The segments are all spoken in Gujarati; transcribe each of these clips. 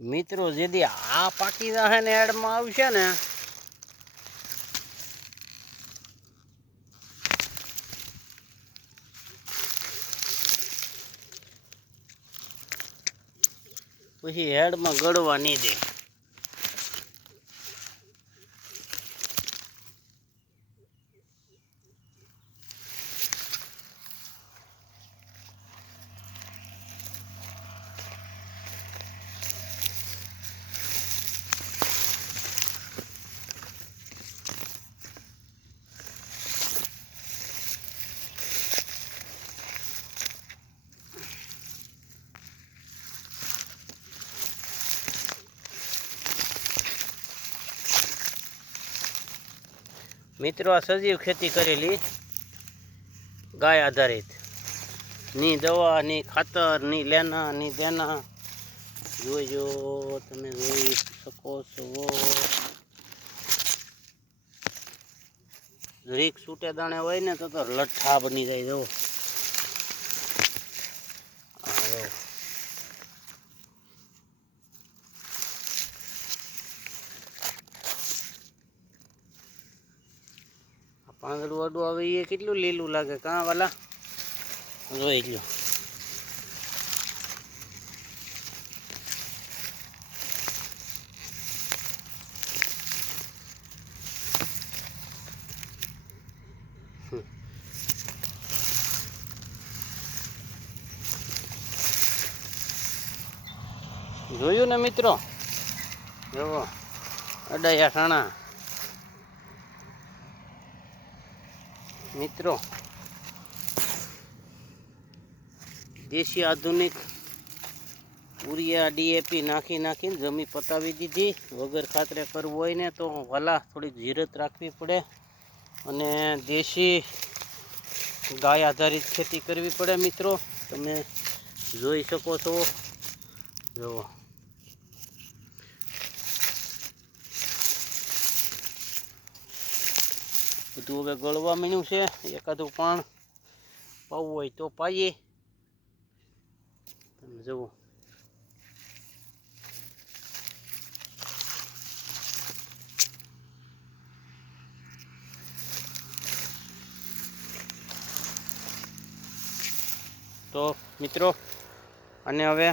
મિત્રો જેથી આ પાકી જશે ને એડમાં આવશે ને પછી હેડમાં ગળવા નહીં દે. મિત્રો, આ સજીવ ખેતી કરેલી ગાય આધારિત. ની દવા, ની ખાતર, ની લેના, ની દેના. જોઈજો તમે જોઈ શકો છો. રીક છૂટે દાણે હોય ને, તો લઠ્ઠા બની જાય જો આ જો. આ પાંદડું અડું. આવે એ કેટલું લીલું લાગે? કાં વાલા? જોઈ લો જોયું ને મિત્રો? જુઓ. અડાયા સાણા મિત્રો, દેશી આધુનિક ઉરિયા ડીએપી નાખી નાખીને જમી પતાવી દીધી. વગર ખાતરે કરવું હોય ને તો વલા થોડીક ધીરત રાખવી પડે અને દેશી ગાય આધારિત ખેતી કરવી પડે મિત્રો. તમે જોઈ શકો છો. જુઓ બધું હવે ગળવા મીણ્યું છે. એકાદું પાણ પાવું હોય તો પાઈએ. તમે જુઓ. તો મિત્રો, અને હવે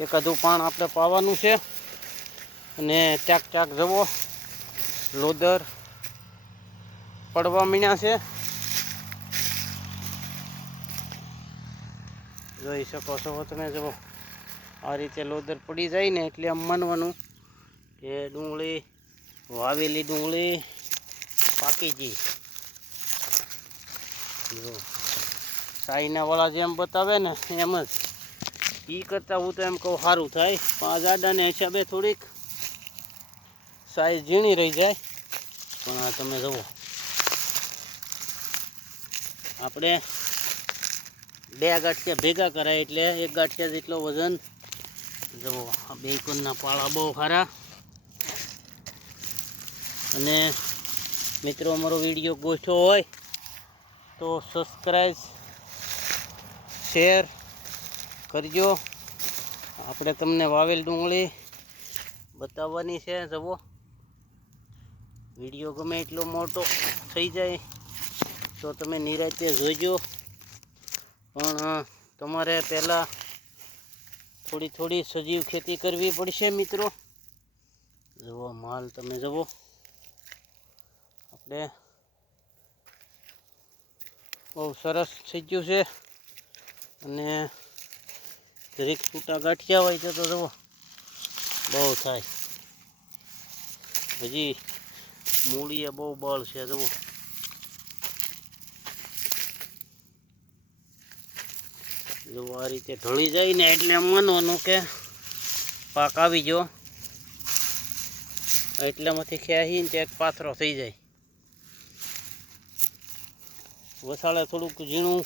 એકાદું પાણ આપણે પાવાનું છે. અને ચાક ચાક જવો લોદર પડવા મીણ્યા છે. જોઈ શકો છો તમે જો આ રીતે લોદર પડી જાય ને એટલે આમ માનવાનું કે ડુંગળી, વાવેલી ડુંગળી પાકી ગઈ. જો સાઈના વાળા જેમ બતાવે ને એમ જ. એ કરતાં હું તો એમ કહું સારું થાય. પણ આ જાડાને હિસાબે થોડીક સાઈઝ ઝીણી રહી જાય. પણ તમે જુઓ. આપણે બે ગાંઠિયા ભેગા કરાય એટલે એક ગાંઠિયા જેટલો વજન જવો આ બે કુનના પાળા બહુ સારા. અને મિત્રો, અમારો વીડિયો ગોઠવો હોય તો સબસ્ક્રાઈબ શેર કરજો. આપણે તમને વાવેલ ડુંગળી બતાવવાની છે જવો વીડિયો ગમે એટલો મોટો થઈ જાય. તો તમે નિરાતે જોઈજો પણ તમારે પહેલાં થોડી થોડી સજીવ ખેતી કરવી પડશે મિત્રો. જુઓ, માલ તમે જુઓ. આપણે બહુ સરસ થઈ ગયું છે. અને દરેક છૂટા ગાંઠિયા હોય તો તો જુઓ. બહુ થાય. હજી મૂળીએ બહુ બળ છે, જુઓ. જો આ રીતે ઢળી જાય ને એટલે માનવાનું કે પાક આવી ગયો. એટલામાંથી ખેંચી ને એક પાથરો થઈ જાય. વસાળે થોડુંક ઝીણું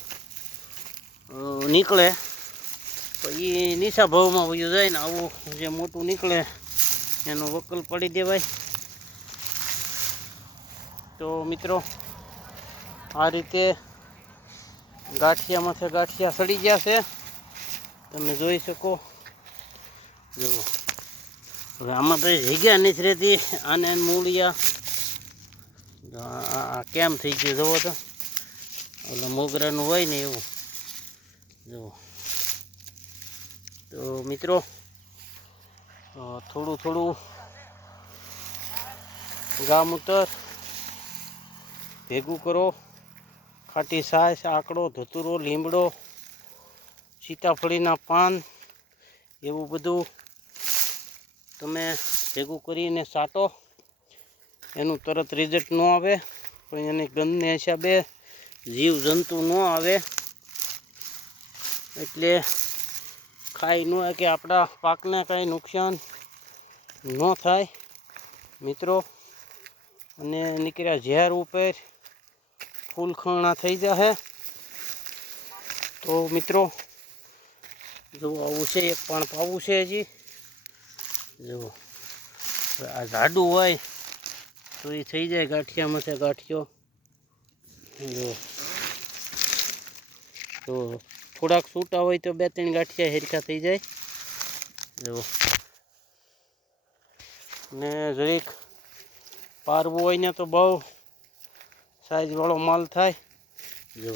નીકળે. તો એ નીચા ભાવમાં વયું જાય ને આવું જે મોટું નીકળે, એનો વકલ પડી દેવાય. તો મિત્રો, આ રીતે ગાંઠિયા માથે ગાંઠિયા સડી ગયા છે. તમે જોઈ શકો. જુઓ હવે આમાં તો જગ્યા નથી રહેતી. આને મૂળિયા. કેમ થઈ ગયું જુઓ તો. એટલે મોગરાનું હોય ને એવું. જુઓ તો મિત્રો થોડું થોડું ગામ ઉતર. ભેગું કરો. ખાટી સાસ, આકડો, ધતુરો, લીમડો, સીતાફળીના પાન, એવું બધું તમે ભેગું કરીને સાટો. એનું તરત રિઝલ્ટ ન આવે, પણ એની ગંધને હિસાબે જીવજંતુ ન આવે. એટલે ખાઈ ન કે આપણા પાકને કાંઈ નુકસાન ન થાય. મિત્રો, અને નીકળ્યા ઝેર ઉપર ફૂલ ખણા થઈ જશે તો મિત્રો, જો આવું છે, એક પણ પાવું છે હજી. જુઓ આ જાડું હોય તો એ થઈ જાય ગાંઠિયામાં છે ગાંઠિયો. જો. તો થોડાક છૂટા હોય તો બે ત્રણ ગાંઠિયા હેરખા થઈ જાય. જુઓ ને જરીક પારવું હોય ને તો બહુ સાઈઝવાળો માલ થાય. જો.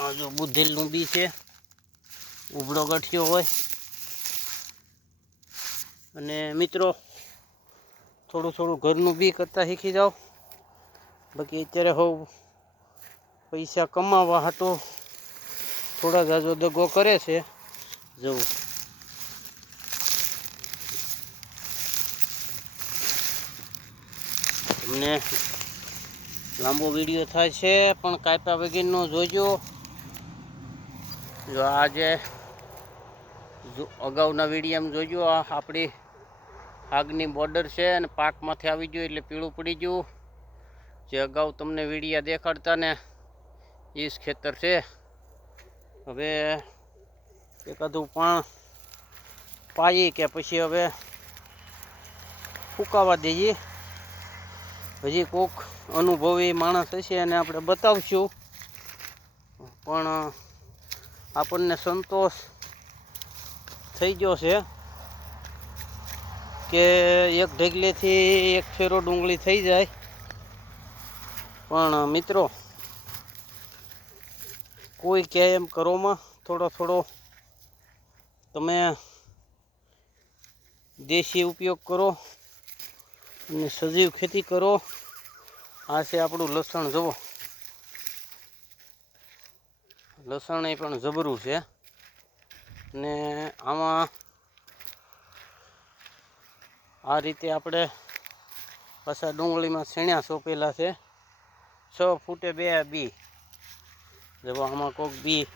આ જો બુધેલનું બી છે. ઉભળો ગઠિયો હોય. અને મિત્રો, થોડું થોડું ઘરનું બી કરતા શીખી જાઓ. બાકી અત્યારે હોવ પૈસા કમાવા હતો થોડા જાજો દગો કરે છે. જવું તમને લાંબો વીડિયો થાય છે, પણ કાપ્યા વગેરેનો જોજો. જો આજે અગાઉના વિડીયામાં જોજો, આ આપણી આગની બોર્ડર છે અને પાકમાંથી આવી ગયું એટલે પીળું પડી ગયું. જે અગાઉ તમને વિડીયા દેખાડતા ને એ જ ખેતર છે. હવે એકાદું પણ પાઈ કે પછી હવે ફૂંકાવા દઈએ. હજી કોક અનુભવી માણસ હશે અને આપણે બતાવશું. પણ આપણને સંતોષ થઈ ગયો છે કે એક ઢગલેથી એક ફેરો ડુંગળી થઈ જાય. પણ મિત્રો, કોઈ કહે એમ કરોમાં, થોડો થોડો, તમે દેશી ઉપયોગ કરો. અને સજીવ ખેતી કરો. આ છે આપણું લસણ, જુઓ. લસણ એ પણ જબરું છે. ને આમાં આ રીતે આપણે પાછા ડુંગળીમાં શેણ્યા સોંપેલા છે. છ ફૂટે બે બી. જો આમાં કોક બી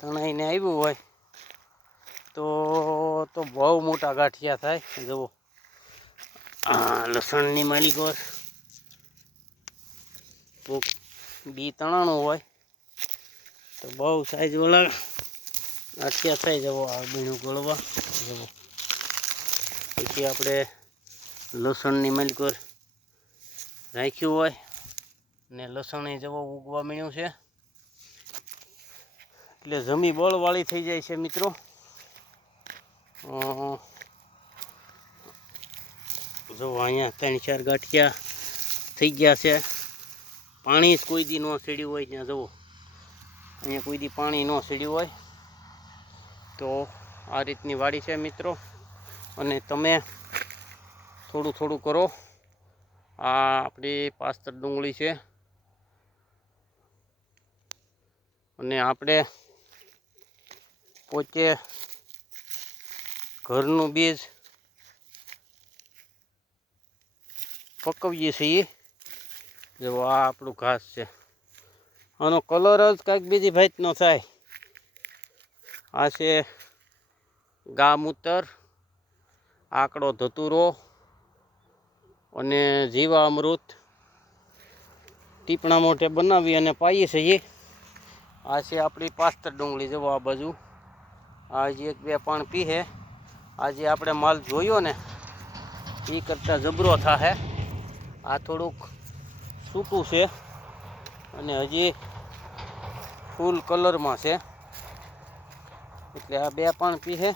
તણાઈને આવ્યું હોય તો તો બહુ મોટા ગાંઠિયા થાય. જુઓ. લસણની માલિકો કોક બી તણાણું હોય. તો બહુ સાઈઝવાળા ગાંઠિયા થાય જવો આ બીણું ગળવા. જવો પછી આપણે લસણની માલિકોર રાખ્યું હોય ને લસણ એ જવો ઉગવા મળ્યું છે. એટલે જમી બળવાળી થઈ જાય છે મિત્રો. જો અહીંયા ત્રણ ચાર ગાંઠિયા થઈ ગયા છે. પાણી જ કોઈ દી ન સીડ્યું હોય ત્યાં, જુઓ. અહીંયા કોઈ દી પાણી ન સીડ્યું હોય. તો આ રીતની વાડી છે મિત્રો. અને તમે થોડું થોડું કરો. આ આપણી પાસ્તર ડુંગળી છે. અને આપણે પોતે ઘરનું બીજ પકવીએ છીએ. જેવો આ આપણું ઘાસ છે. આનો કલર જ કાંઈક બીજી ભાતનો થાય. આ છે ગામૂતર, આકડો ધતુરો અને જીવામૃત. ટીપણા મોઢે બનાવી અને પાઈએ છીએ. આ છે આપણી પાસ્તર ડુંગળી જવો આ બાજુ. આ હજી એક બે પાણ પીહે. આજે આપણે માલ જોયો ને એ કરતાં જબરો થાહે. આ થોડુંક સૂકું છે અને હજી ફૂલ કલરમાં છે. એટલે આ બે પણ પીશે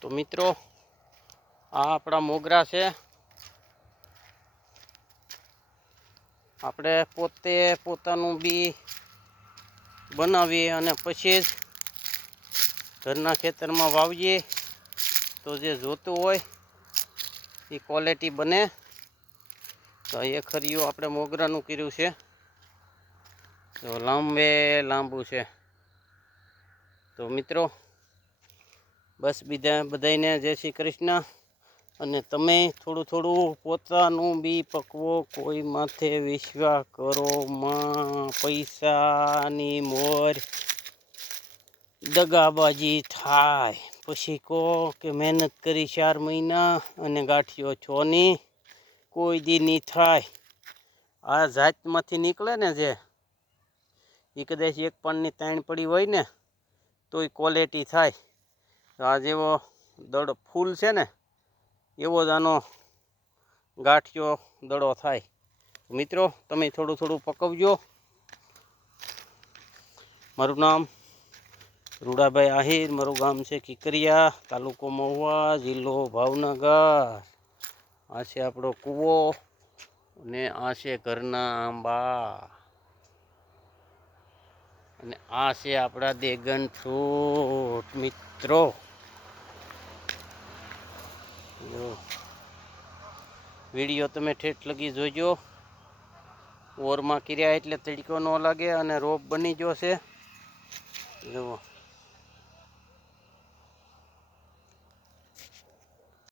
તો મિત્રો, આ આપણા મોગરા છે. આપણે પોતે પોતાનું બી બનાવીએ અને પછી જ ઘરના ખેતરમાં વાવીએ. તો જે જોતું હોય, એ ક્વોલિટી બને. તો એ ખરીયું આપણે મોગરાનું કર્યું છે. તો લાંબે લાંબુ છે. તો મિત્રો, બસ બીજા બધાને જય શ્રી કૃષ્ણ. અને તમે થોડું થોડું પોતાનું બી પકવો, કોઈ માથે વિશ્વાસ કરો, માં પૈસાની મોર દગાબાજી થાય. પછી કહો કે મહેનત કરી ચાર મહિના અને ગાંઠિયો છો ની કોઈ દી નહીં થાય. આ જાતમાંથી નીકળે ને જે એ કદાચ એક પણની તાણ પડી હોય ને તો એ ક્વોલિટી થાય. આ જેવો દડો ફૂલ છે ને, એવો જ આનો ગાંઠિયો દડો થાય. મિત્રો, તમે થોડું થોડું પકવજો. મારું નામ રૂડાભાઈ આહિર, મારું ગામ છે કિકરિયા, તાલુકો મહુવા, જિલ્લો ભાવનગર. આ છે આપણો કૂવો અને આ છે ઘરના આંબા. અને આ છે આપણા દેગન ફ્રૂટ, મિત્રો. વીડિયો તમે ઠેઠ લગી જોજો. ઓરમાં કર્યા એટલે તડકો ન લાગે અને રોપ બની છે. જુઓ